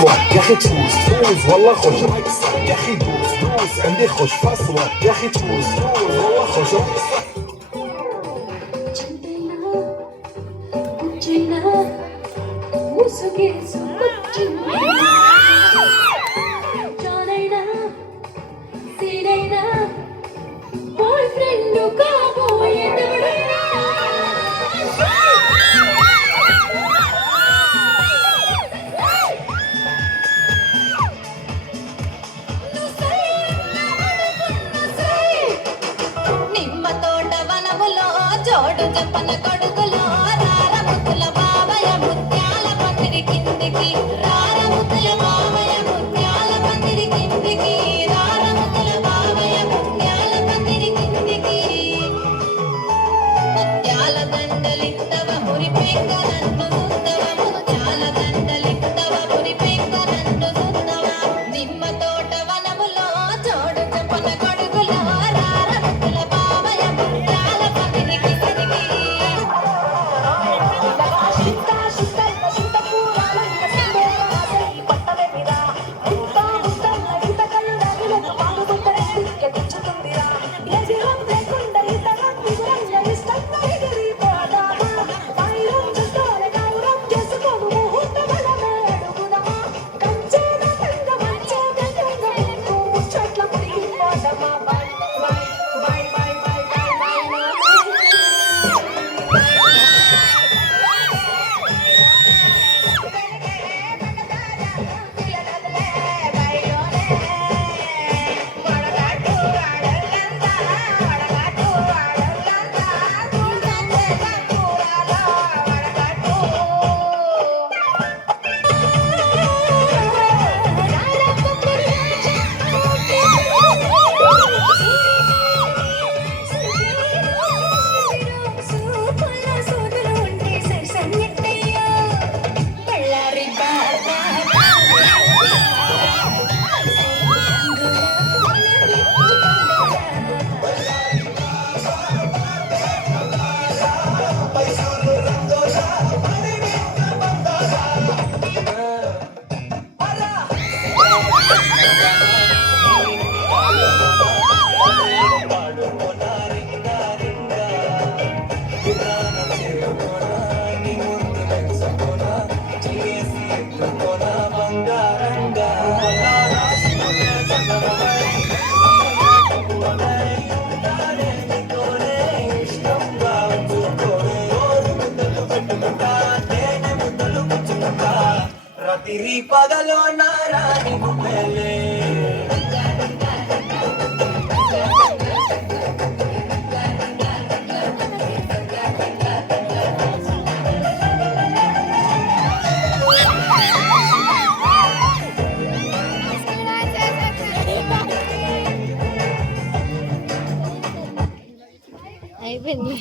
فصلة يا اخي تفوز والله خوش رقصة يا اخي دوس عندي خوش فصلة يا اخي تفوز والله خوش رقصة నిమ్మ తోట వనములో జోడు చెప్పన కొడుకులో రారముతుల బావయ ముత్యాల పందిరి కిందికి రారముతుల బావయ ముత్యాల పందిరి కిందికి రారముతుల బావయ ముత్యాల పందిరి కిందికి ముత్యాల దండలిత్తవ మురిపెంక నన్ను సుత్తవ ముత్యాల దండలిత్తవ మురిపెంక నన్ను సుత్తవ నిమ్మ తోట వనములో జోడు చెప్పన కొడుకులో రారముతుల బావయ ముత్యాల పందిరి కిందికి రాత్రి పగలో నారాని ముమ్మలే అయిపోయింది.